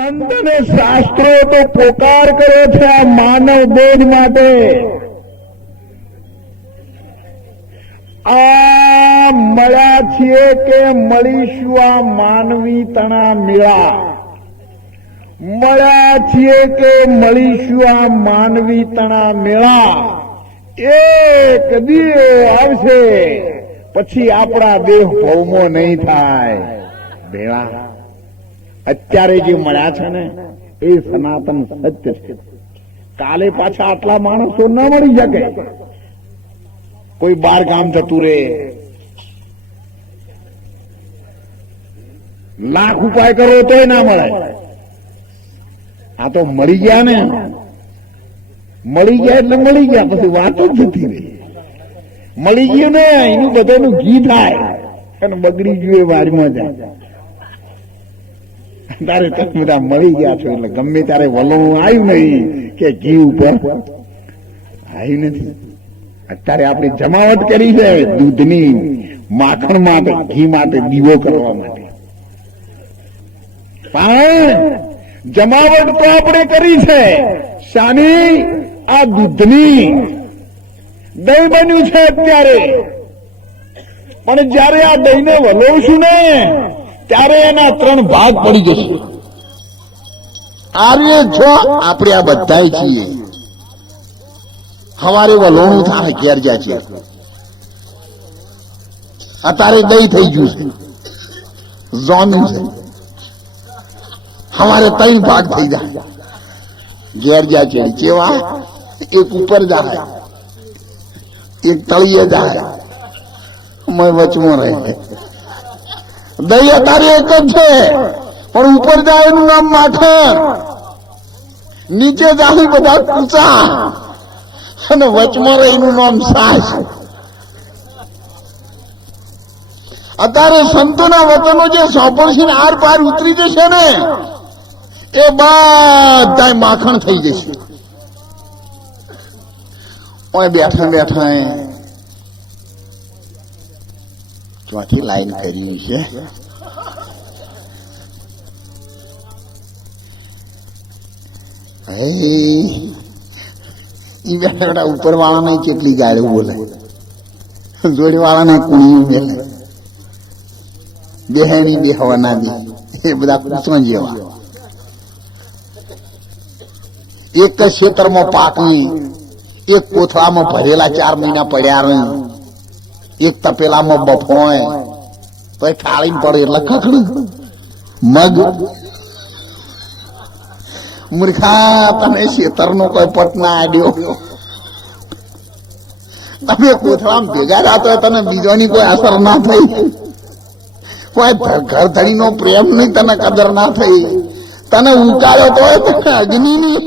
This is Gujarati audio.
સંત અને શાસ્ત્રો તો પોકાર કર્યો છે આ માનવ દેહ માટે. આ મળ્યા છીએ કે મળીશું આ માનવી તણા મેળા. મળ્યા છીએ કે મળીશું આ માનવી તણા મેળા. એક દી આવશે પછી આપણા દેહ ભૌમો નહીં થાય ભેળા. અત્યારે જે મળ્યા છે ને એ સનાતન સત્ય છે. કાલે પાછા આટલા માણસો ન મળી શકે. કોઈ બાર ગામ જતું રે, લાખ ઉપાય કરો તોય ના મળે. આ તો મળી ગયા ને, મળી ગયા એટલે મળી ગયા, પછી વાતો જ જતી રહી. મળી ગયું ને એનું બધાનું ઘી થાય અને બગડી ગયું એ વારમાં જાય. તારે તમે બધા મળી ગયા છો એટલે ગમે ત્યારે વલણું આવ્યું નહીં કે ઘી ઉપર આવ્યું નથી. અત્યારે આપણી જમાવટ કરી છે દૂધની, માખણ માટે, ઘી માટે, દીવો કરવા માટે. પણ જમાવટ તો આપણે કરી છે શાની? આ દૂધની. દહીં બન્યું છે અત્યારે, પણ જયારે આ દહીંને વલોવશું ને ત્યારે એના 3 ભાગ પડી જશે. આર્ય જો આપણે આ બધા છીએ. સવારે વલોણું થાય ઘેર જાય છે, અત્યારે દહીં થઈ ગયું છે, જોનું છે. સવારે 3 ભાગ થઈ જાય ઘેર જાય છે. કેવા? એક ઉપર જાય, એક તળિયે જાય, વચમાં રહે. દહીં અત્યારે એક જ છે, પણ ઉપર જાય એનું નામ માખણ, નીચે જાય બધા કૂચા, અને વચમાં રહે એનું નામ છાશ. અત્યારે સંતોના વચનો જે સોંપડશે ને આર પાર ઉતરી જશે ને એ બધા માખણ થઈ જશે. ઓય બેઠા બેઠા ચોથી લાઈન કરી છે. ઈ બેઠા બેઠા ઉપર વાળાને કેટલી ગાળો બોલે, જોડી વાળાને કુણિયું મેલે, બેહેણી બેહવાના દે, એ બધા કૂચો જેવા. એક જ ખેતરમાં પાકની, એક કોથળામાં ભરેલા 4 મહિના પડ્યા રહે, એક તપેલામાં બફોય તો એ ખાળી પડે એટલે ખખડી. મગ મૂર્ખા, તમે ખેતરનો કોઈ પટ ના આડ્યો. તમે કોથળામાં ભેગા થતો હોય તને બીજોની કોઈ અસર ના થઈ, કોઈ ઘર ધણીનો પ્રેમ નહીં, તને કદર ના થઈ, તને ઉકાળ્યો તો તને અગ્નિની